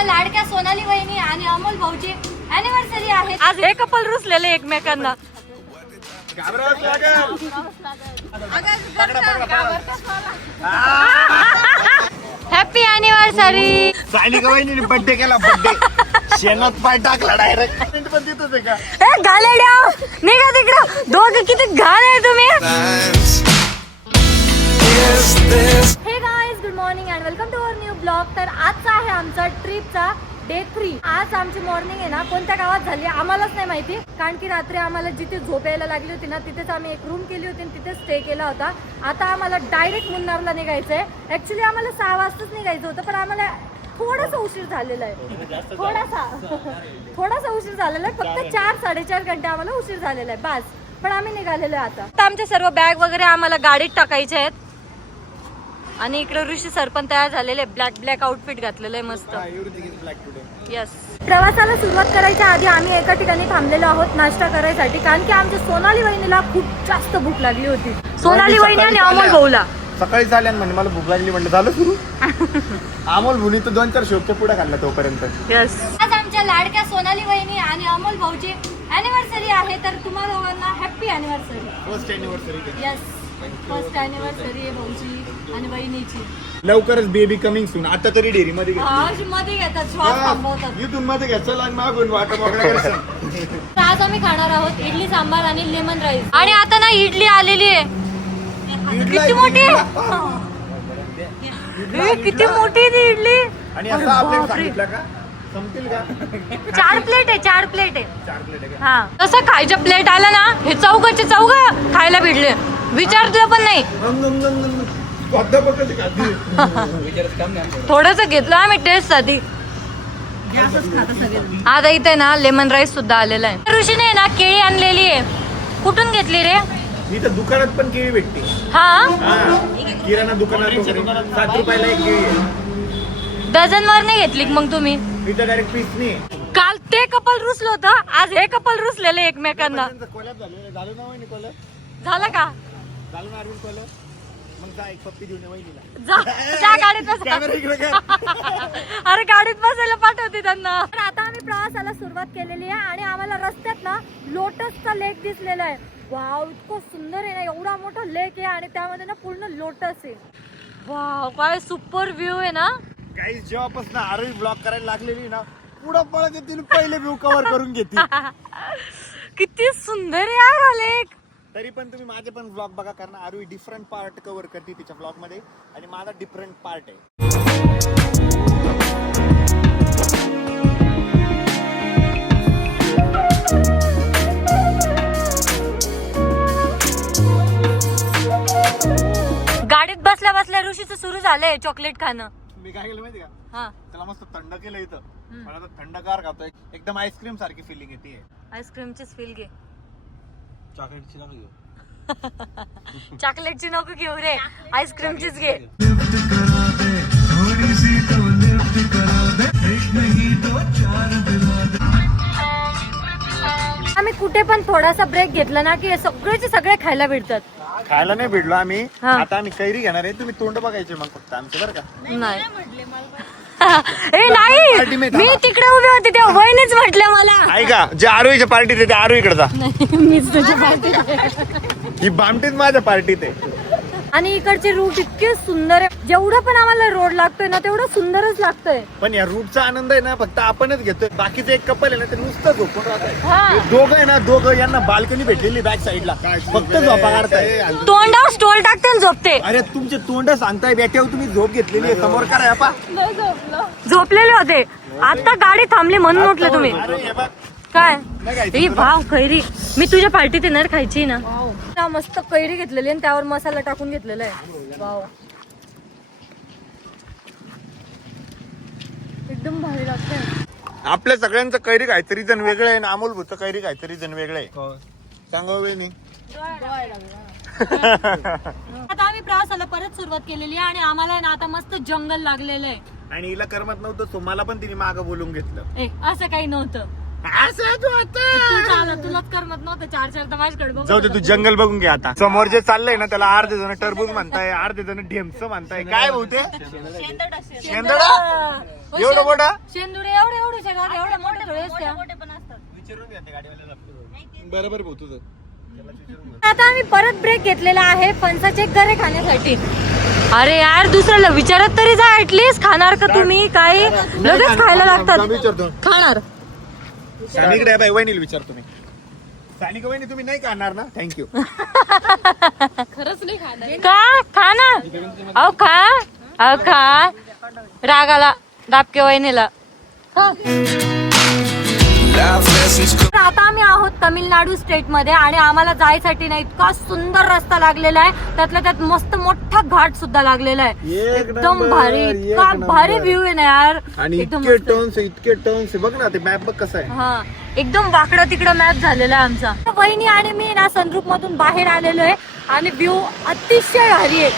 आमच्या लाडक्या सोनाली वहिनी आणि अमोल भाऊची अॅनिव्हर्सरी आहे. आज हे कपल रुसलेले एकमेकांना. Happy anniversary. सायली वहिनी बर्थडे केला. बर्थडे शेणात पाय टाकला डायरेक्ट. पण तिथंच आहे का? ए गालेड्या निघा तिकडं. दोघं किती घाण आहे तुम्ही. Hey guys, good morning and welcome to our new blog. तर आजचा आहे आमचा ट्रिपचा डे 3. आज आमची मॉर्निंग आहे ना कोणत्या गावात झाली आम्हालाच नाही माहिती, कारण की रात्री आम्हाला जिथे झोप यायला लागली होती ना तिथेच आम्ही एक रूम केली होती आणि तिथे स्टे केला होता. आता आम्हाला डायरेक्ट मुन्नारला निघायचंय. ऍक्च्युली आम्हाला 6 वाजताच निघायचं होतं, पण आम्हाला थोडासा उशीर झालेला आहे. थोडासा उशीर झालेला आहे. फक्त 4-4.5 घंटे आम्हाला उशीर झालेला आहे बस. पण आम्ही निघालेलो आहे. आता आमचे सर्व बॅग वगैरे आम्हाला गाडीत टाकायचे आहेत. आणि इकडे ऋषी सर पण तयार झालेले. ब्लॅक आउटफिट घातलेलं आहे मस्त. यस. प्रवासाला सुरुवात करायच्या आधी आम्ही एका ठिकाणी थांबलेलो आहोत नाश्ता करायसाठी, कारण की आमच्या सोनाली वहिनीला खूप जास्त भूक लागली होती. सोनाली वहिनी आणि अमोल भाऊला सकाळी चालेल म्हणजे मला भूक लागली म्हणलं झालं सुरू. अमोल भुनी तर 2-4 शेवटच्या पुढे खाल्ला तोपर्यंत. यस. आज आमच्या लाडक्या सोनाली वहिनी आणि अमोल भाऊची अॅनिव्हर्सरी आहे. तर तुम्हा दोघांना happy anniversary. First anniversary. Yes, first anniversary आहे भाऊची आणि बहिणीची. लवकरच बेबी कमिंग सून. आता तरी डेअरी मध्ये मध्ये घेतात, श्वास थांबवतात. इथून मध्ये घ्यायचं आणि मागून वाटा मोकळा. आज आम्ही खाणार आहोत इडली सांबार आणि लेमन राईस. आणि आता ना इडली आलेली आहे. किती मोठी किती मोठी ती इडली. आणि असं आपल्याला सांगितलं का संपतील का? 4 प्लेट आहे. 4 प्लेट आहे. 4 प्लेट आहे. हा, तसं खायच्या प्लेट आला ना हे चौघाचे चौघ खायला भेटले. विचारलं पण नाही. थोडस घेतलं आम्ही टेस्ट साठी. आता इथे ना लेमन राईस सुद्धा आलेला आहे. ऋषीने ना केळी आणलेली आहे. कुठून घेतली रे? इथं दुकानात पण केळी भेटते. हा, किराणा दुकानात 7 रुपयाला एक केळी आहे. डझन वर नाही घेतली मग तुम्ही? इथं डायरेक्ट पीस नाही. काल ते कपल रुसलं होतं, आज हे कपल रुसलेले एकमेकांना. कोलॅब झालं ना वहिनी. कोलॅब झालं का? झालं ना अरविंद कोलॅब. मग जा एक पप्पी देऊन वहिनीला. जा गाडीत बस. अरे गाडीत बसायला पाठवते त्यांना. तर आता आम्ही प्रवासाला सुरुवात केलेली आहे आणि आम्हाला रस्त्यात ना लोटसचा लेक दिसलेला आहे. वाव, इतकं सुंदर आहे ना. एवढा मोठा लेक आहे आणि त्यामध्ये ना पूर्ण लोटस आहे. वाव, काय सुपर व्ह्यू आहे ना. गाईस जेव्हापासून आरोही ब्लॉग करायला लागलेली ना पुढं पळत येतील पहिले व्ह्यू कव्हर करून घेतील. किती सुंदर आहे यार हा लेक. तरी पण तुम्ही माझे पण ब्लॉग बघा, कारण आरोही डिफरंट पार्ट कव्हर करते तिच्या ब्लॉग मध्ये आणि माझा डिफरंट पार्ट आहे. गाडीत बसल्या बसल्या ऋषीचं सुरू झालंय चॉकलेट खाणं. मी काय केलं माहिती का? हा, त्याला मस्त थंड केलं इथं. मला तर थंडगार खातोय. एकदम आईस्क्रीम सारखी फिलिंग येते. आईस्क्रीमचीच फील घे. चॉकलेटची नको घेऊ. चॉकलेटची नको घेऊ रे, आईस्क्रीमचीच घे. आम्ही कुठे पण थोडासा ब्रेक घेतला ना की सगळेचे सगळे खायला भेटतात. खायला नाही भेटलो आम्ही. हा. आता आम्ही कैरी घेणार आहे. तुम्ही तोंड बघायचे मग फक्त आमचे बरं का. नाही ए नाही, मी तिकडे उभी होती तेव्हा वहिनीच म्हटलं मला. ऐका, जे आरोहीच्या पार्टीत आहे ते आरोहीकडे जा. मीच तुझ्या पार्टीत. ही बामटीत माझ्या पार्टीत आहे. आणि इकडचे रूट इतके सुंदर आहे. जेवढं पण आम्हाला रोड लागतोय ना तेवढं सुंदरच लागतोय. पण या रूटचा आनंद आहे ना फक्त आपणच घेतोय. बाकीचं एक कपल आहे ना ते नुसतं झोपून राहत हा. आहे. दोघं आहे ना, दोघं यांना बाल्कनी भेटलेली बॅक साईडला फक्त झोपा काढताय. तोंडावर स्टोल टाकते आणि झोपते. अरे तुमचे तोंड सांगताय बेट्यावर तुम्ही झोप घेतलेली आहे. समोर करा पा. झोपलेले होते. आता गाडी थांबली म्हणून म्हटलं तुम्ही. अरे हे बघ. काय नाही ए भाव कैरी, मी तुझ्या पार्टीत येणार खायची ना. मस्त कैरी घेतलेली आणि त्यावर मसाला टाकून घेतलेला आहे. वाव, एकदम भारी लागतंय. आपल्या सगळ्यांचं कैरी खायचं रिझन वेगळं आहे ना अमोल भूतचं कैरी खायचं रिझन वेगळं आहे. सांगा वेळी. आता आम्ही प्रवासाला परत सुरुवात केलेली आहे आणि आम्हाला ना आता मस्त जंगल लागलेलं आहे. आणि हिला करमत नव्हतं सो मला पण तिने मागं बोलून घेतलं. असं काही नव्हतं. असंच होतं. तुलाच करमत नव्हतं. 4-4 तर माझ्याकडे बघ. जाऊ दे, तू जंगल बघून घे आता. समोर जे चाललंय ना त्याला अर्धे जण टरबूज म्हणताय, अर्धे जण ढेमचं म्हणताय. काय बोलते? शेंदडा. एवढं मोठा शेंदुरे एवढे एवढे गाडी एवढ्या मोठ्या थोडे असत्या. विचारून घ्या ते गाडीवाल्याला. बरोबर भाऊ तुझं. आता आम्ही परत ब्रेक घेतलेला आहे फणसाचे गरे खाण्यासाठी. अरे यार दुसऱ्याला विचारत तरी जा ऍटलीस्ट खाणार का तुम्ही काही लगेच खायला लागतात. विचारतो खाणार सानिकडे बाई वहिनीला विचारतो मी. सानिका वहिनी तुम्ही नाही खाणार ना? थँक्यू. खरंच नाही खाणार का? खा ना. अहो खा रागाला दाबके वहिनीला. आता आम्ही आहोत तामिळनाडू स्टेट मध्ये आणि आम्हाला जायसाठी ना इतका सुंदर रस्ता लागलेला आहे. त्यातल्या त्यात मस्त मोठा घाट सुद्धा लागलेला आहे. एकदम भारी इतका भारी व्ह्यू आहे ना यार. आणि एकदम इतके टर्न्स बघ ना ते मॅप बघ कसं आहे. हा एकदम वाकडं तिकडं मॅप झालेला आहे आमचा. वहिनी आणि मी ना सनरूफ मधून बाहेर आलेलो आहे आणि व्ह्यू अतिशय भारी आहे.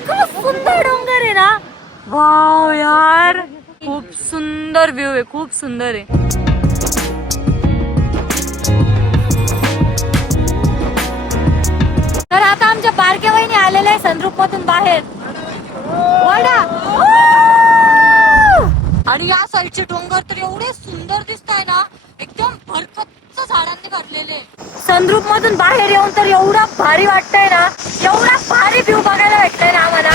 इतका सुंदर डोंगर आहे ना. वाव यार खूप सुंदर व्ह्यू आहे. खूप सुंदर आहे. तर आता आमच्या बारक्या वहिनी आलेल्या आहे सनरूफ मधून बाहेर. वडा आणि या साईडचे डोंगर तर एवढे सुंदर दिसत आहे ना. एकदम भरकच्च झाडांनी भरलेले. सनरूफ मधून बाहेर येऊन तर एवढा भारी वाटतंय ना. एवढा भारी व्ह्यू बघायला भेटतंय ना आम्हाला.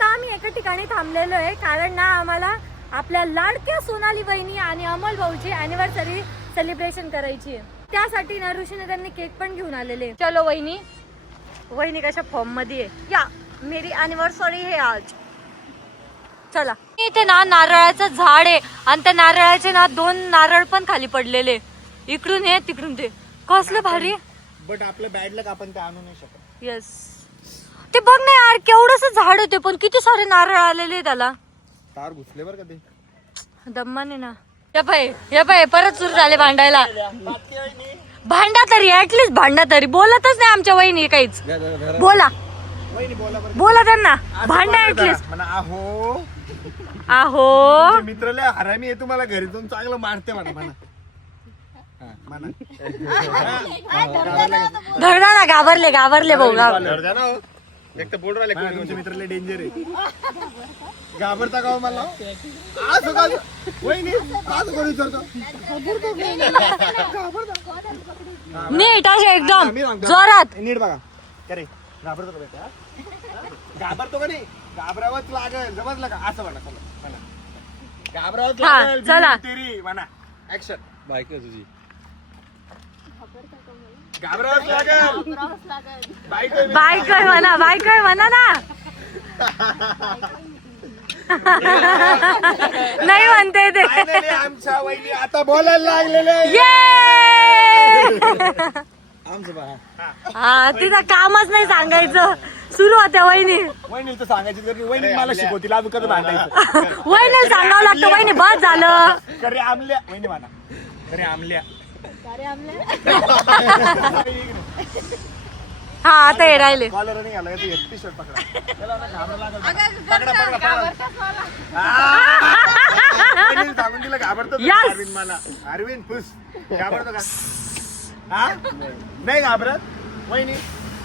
आम्ही एका ठिकाणी थांबलेलो आहे कारण ना आम्हाला आपल्या लाडक्या सोनाली बहिणी आणि अमोल भाऊची अॅनिव्हर्सरी सेलिब्रेशन करायची आहे. त्यासाठी ना ऋषीने त्यांनी केक पण घेऊन आलेले. चलो वहिनी कशा फॉर्म मध्ये आहे. या मेरी अॅनिव्हर्सरी है आज. चला इथे ना नारळाचं झाड आहे आणि त्या नारळाचे ना 2 नारळ पण खाली पडलेले. इकडून हे तिकडून ते. कसलं भारी. बट आपलं बॅड लक आपण ते आणू नाही शकत. येस ते बघ ना यार केवढंच झाड होते पण किती सारे नारळ आलेले त्याला. तार घुसले बरं का ते. दम्माने ना. या पाय परत सुरू झाले भांडायला. भांडा तरी ऍटलीस्ट भांडा तरी. बोलतच नाही आमच्या वहिनी काहीच. बोला बोला त्यांना भांडा ऍटलीस्ट. आहो मित्र लय हरामी आहे. तुम्हाला घरी जाऊन चांगलं मारते म्हणा. धरला ना. घाबरले भाऊ एक तर बोर्ड वाले तुमचे मित्र लय डेंजर आहे. घाबरता का मला? असं करू विचारतो. नीट असे एकदम जोरात. नीट बघा. अरे घाबरतो का बेटा? घाबरतो का नाही? घाबरावंच लागेल. समजलं का? असं म्हणा. घाबरावंच लागेल. चला म्हणा ऍक्शन. बायको तुझी घाबरावंच लागेल. बायकर म्हणा ना. नाही म्हणते ते. आमच्या वहिनी आता बोलायला लागलेले. हा तिथं कामच नाही सांगायचं. सुरू होत्या वहिनी तर सांगायची. वहिनी मला शिकवतील अजून कसं भांडायचं. वहिनीला सांगावं लागतं. वहिनी बस झालं. करे आमल्या वहिनी म्हणा. करे आमल्या. हा आता हे राहिले. कॉलर नाही आला. टी शर्ट पकडा. सांगून दिलं घाबरतो मला. अरविंद पुस घाबरतो का? हा नाही घाबरत. वहिनी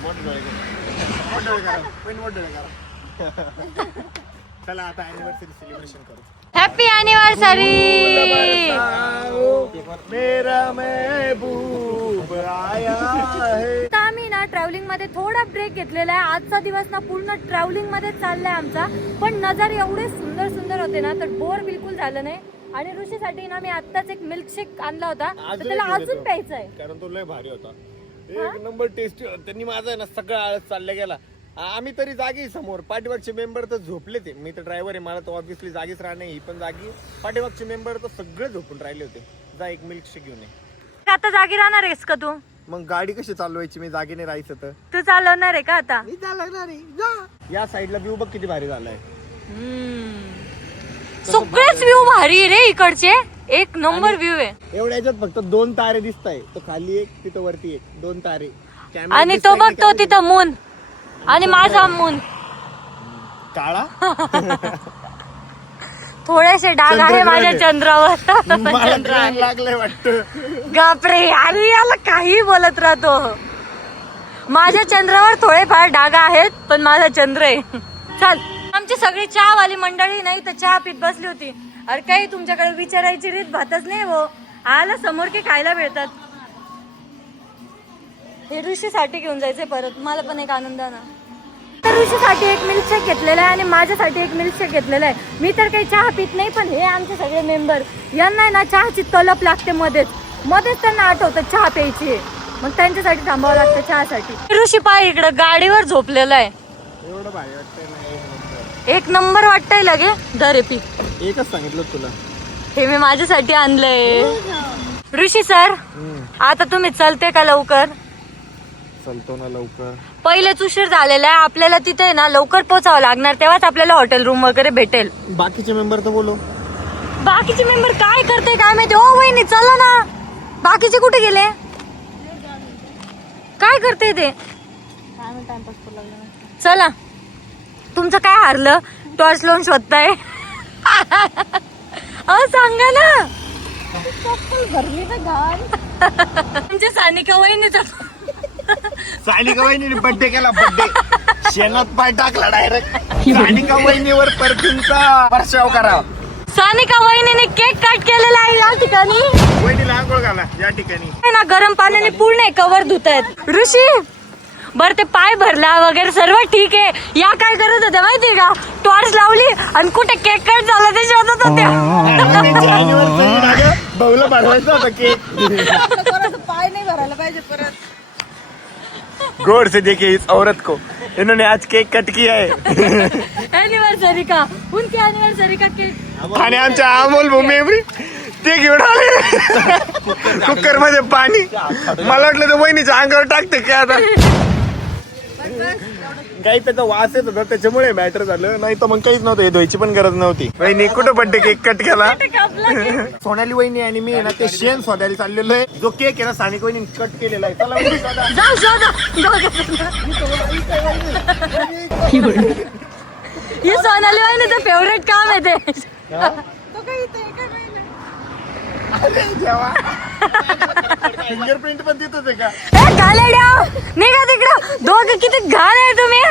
मोठे डोळे करा. चला आता अॅनिव्हर्सरी सेलिब्रेशन करू. Happy anniversary. मेरा महबूब आया है. आम्ही ना ट्रॅव्हलिंग मध्ये थोडा ब्रेक घेतलेला आहे. आजचा दिवस ना पूर्ण ट्रॅव्हलिंग मध्ये चाललाय आमचा. पण नजारे एवढे सुंदर होते ना तर बोर बिलकुल झालं नाही. आणि ऋषीसाठी ना मी आत्ताच एक मिल्कशेक आणला होता तर त्याला अजून प्यायचं आहे कारण तो लय भारी होता. एक नंबर टेस्टी. त्यांनी माझा ना सगळा आळस चालला गेला. आम्ही तरी जागी. समोर पाठीमागचे मेंबर तर झोपले. ते मी तर ड्रायव्हर आहे. मला तर ऑब्व्हियसली जागीच राहणे. ही पण जागी. पाठीमागचे मेंबर तर सगळे झोपून राहिले होते. जा एक मिल्कशेक घेऊन ये. आता जागी राहणार आहेस का तू? मग गाडी कशी चालवायची? मी जागी नाही राहायचं तर. तू चालवणार आहे का आता? मी चालवणार आहे. जा. या साईडला व्ह्यू बघ किती भारी झालाय. सगळेच व्ह्यू भारी रे इकडचे. एक नंबर व्ह्यू आहे. एवढ्या याच्यात फक्त 2 तारे दिसत आहे. तो खाली एक तिथं वरती एक. 2 तारे. आणि तो बघतो तिथं मून. आणि माझा मून काळा. थोडेसे डाग आहे माझ्या चंद्रावर. मला चंद्र ग्रहण आहे. लागलंय वाटतं. गापरे, अरे याला काही बोलत राहतो. माझ्या चंद्रावर थोडेफार डाग आहेत, पण माझा चंद्र आहे. चल, आमची सगळी चहावाली मंडळी नाही तर चहा पीत बसली होती. अरे काही तुमच्याकडे विचारायची रीत भातच नाही हो. आला समोर की खायला मिळतात. हे ऋषीसाठी घेऊन जायचंय परत, मला पण एक आनंद आहे ना. ऋषीसाठी एक मिल्कशेक घेतलेला आहे आणि माझ्यासाठी एक मिल्कशेक घेतलेला आहे. मी तर काही चहा पित नाही, पण हे आमचे सगळे मेंबर यांना ना चहाची तलप लागते. मध्येच त्यांना आठवतं चहा प्यायची आहे, मग त्यांच्यासाठी थांबावं लागतं चहासाठी. ऋषी पाय इकडं गाडीवर झोपलेला आहे. एवढं भारी वाटतंय ना. एक नंबर वाटतंय लगे. दर पी. एकच सांगितलं तुला. हे मी माझ्यासाठी आणलंय. ऋषी सर, आता तुम्ही चलते का लवकर? चलतो ना लवकर. पहिलेच उशीर झालेला आहे. आपल्याला तिथे ना लवकर पोहोचावं लागणार, तेव्हाच आपल्याला हॉटेल रूम वगैरे भेटेल. बाकीचे मेंबर तर बोलो. बाकीचे मेंबर काय करते काय माहिती. ओ वहिनी चला ना. बाकीचे कुठे गेले? काय करते ते? चला. तुमचं काय हारलं? टॉर्च लावून शोधताय. सांगा ना. भरली ना घाण. तुमच्या सानिका वहिनीचा सानिका वहिनीने बर्थडे केला. बर्थडे शेणात पाय टाकला डायरेक्ट. सानिका वहिनीवर परफ्यूमचा वर्षाव करा. सानिका वहिनीने केक कट केलेला आहे या ठिकाणी. वहिनीला आंघोळ घाला या ठिकाणी. ना गरम पाण्याने पूर्ण कव्हर धुतायत. ऋषी बर ते पाय भरला वगैरे सर्व ठीक आहे. या काय करत होत्या माहितीये का? टॉर्च लावली आणि कुठे केक कट झाला ते शोधत होत्या. भाऊला भरवायचा होता केक. पाय नाही भरायला पाहिजे परत. गौर से देखिए इस औरत को, इन्होंने आज केक कट किया है. एनिवर्सरी का, उनकी एनिवर्सरी का केक. आणि आमच्या अमोल भूमी ते घेऊन आले कुकर मध्ये पाणी. मला वाटलं तर वहिनीच्या अंगावर टाकते काय आता. काही त्याचा वास येत होता त्याच्यामुळे मॅटर झालं, नाही तर मग काहीच नव्हतं. हे धुवायची पण गरज नव्हती. वहिनी कुठं बर्थडे केक कट केला. सोनाली वहिनी आणि मी ना ते शेण शोधायला चाललेलो आहे. जो केक आहे ना सानिका वहिनी कट केलेला आहे. चला वहिनी शोधा. जाऊ शोधा. ही सोनाली वहिनीचं फेवरेट काम आहे ते. तो काही इथे एका काही नाही. फिंगरप्रिंट पण तिथंच आहे का? निघा तिकडं. दोघं किती घाण आहे तुम्ही.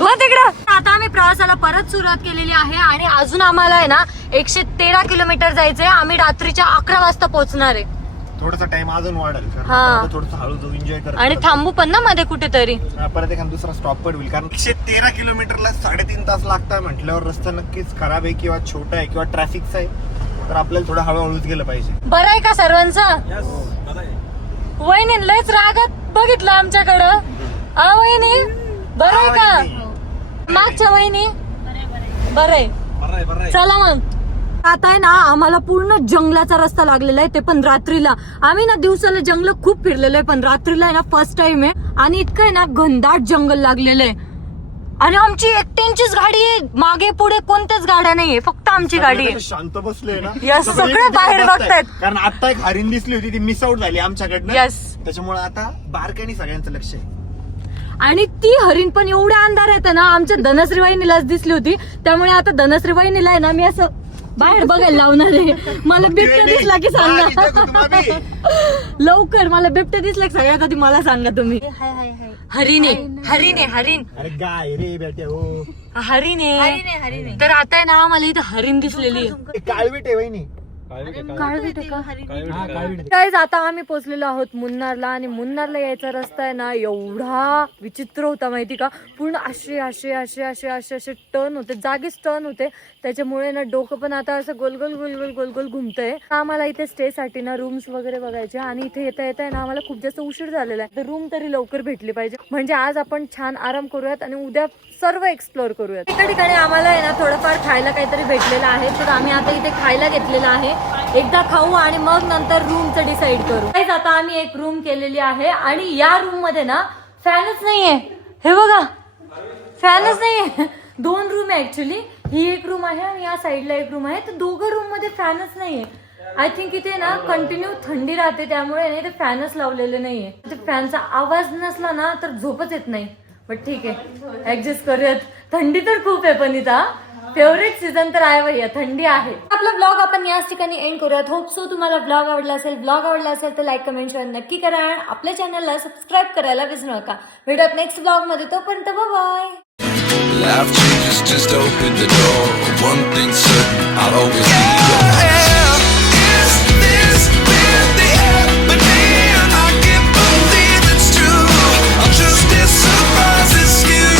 हो तिकडं. आता आम्ही प्रवासाला परत सुरुवात केलेली आहे आणि अजून आम्हाला आहे ना 113 किलोमीटर जायचंय. आम्ही रात्रीच्या 11 वाजता पोहोचणार आहे. थोडासा टाइम अजून वाढेल हा. थोडस हळू जाऊ एन्जॉय कर. आणि थांबू पण ना मध्ये कुठेतरी. परत एखादा दुसरा स्टॉप पण होईल. कारण 113 किलोमीटरला 3.5 तास लागतात म्हटल्यावर रस्ता नक्कीच खराब आहे किंवा छोटा आहे किंवा ट्रॅफिकचा आहे. तर आपल्याला थोडं हळूहळूच गेलं पाहिजे. बरं आहे का सर्वांचं? वहिनी लयच रागात बघितलं आमच्याकडं. वहिनी बरं आहे का? मागच्या वहिनी बरं आहे. चला मग. आता आहे ना आम्हाला पूर्ण जंगलाचा रस्ता लागलेला आहे, ते पण रात्रीला. आम्ही ना दिवसाला जंगल खूप फिरलेलं आहे, पण रात्रीला आहे ना फर्स्ट टाइम आहे. आणि इतकं आहे ना घनदाट जंगल लागलेलं आहे. आणि आमची एकट्यांचीच गाडी आहे. मागे पुढे कोणत्याच गाड्या नाहीये, फक्त आमची गाडी आहे. शांत बसले ना. Yes, सगळे बाहेर बघतायत. कारण आता एक हरिण दिसली होती, ती मिस आउट झाली आमच्याकडनं. Yes. त्याच्यामुळे आता बारकाईने सगळ्यांचं लक्ष आहे. आणि ती हरिण पण एवढ्या अंधार येते ना, आमच्या धनश्री वहिनीलाच दिसली होती. त्यामुळे आता धनश्री वहिनीला आहे ना मी असं बाहेर बघायला लावणार आहे. मला बिबट्या दिसला की सांगा लवकर. मला बिबट्या दिसला की सगळ्यात आधी मला सांगा तुम्ही. हरिण आहे. हरिण अरे गाय रे बेटे हो. हरिण आहे. तर आता आहे ना मला इथं हरिण दिसलेली आहे. काळवीट आहे वहिनी. गाईज आता आम्ही पोहोचलेलो आहोत मुन्नारला. आणि मुन्नारला यायचा रस्ता आहे ना एवढा विचित्र होता माहिती का. पूर्ण असे टर्न होते, जागीच टर्न होते. त्याच्यामुळे ना डोकं पण आता असं गोल गोल घुमतंय. आम्हाला इथे स्टे साठी ना रूम्स वगैरे बघायचे. आणि इथे येता ना आम्हाला खूप जास्त उशीर झालेला आहे. तर रूम तरी लवकर भेटली पाहिजे, म्हणजे आज आपण छान आराम करूयात आणि उद्या सर्व एक्सप्लोर करूयात. एका ठिकाणी आम्हाला आहे ना थोडंफार खायला काहीतरी भेटलेलं आहे, तर आम्ही आता इथे खायला घेतलेलं आहे. एकदा खाऊ आणि मग नंतर रूमचं डिसाईड करू. आता आम्ही एक रूम केलेली आहे आणि या रूम मध्ये ना फॅनच नाहीये. हे बघा, फॅनच नाहीये. 2 रूम आहे ऍक्च्युली. ही एक रूम आहे आणि या साईडला एक रूम आहे. तर दोघं रूम मध्ये फॅनच नाहीये. आय थिंक इथे ना कंटिन्यू थंडी राहते, त्यामुळे नाही ते फॅनच लावलेले नाहीये. ते फॅनचा आवाज नसला ना तर झोपच येत नाही. बट ठीक आहे, ऍडजस्ट करूयात. थंडी तर खूप आहे पण इथं फेवरेट सीझन तर आहे भैया, थंडी आहे. आपला ब्लॉग आपण याच ठिकाणी एंड करूयात. होप सो तुम्हाला ब्लॉग आवडला असेल. ब्लॉग आवडला असेल तर लाईक कमेंट शेअर नक्की करा. आणि आपल्या चॅनलला सबस्क्राईब करायला विसरू नका. भेटूयात नेक्स्ट ब्लॉग मध्ये. तोपर्यंत bye. Life changes, just open the door. One thing's certain, I'll always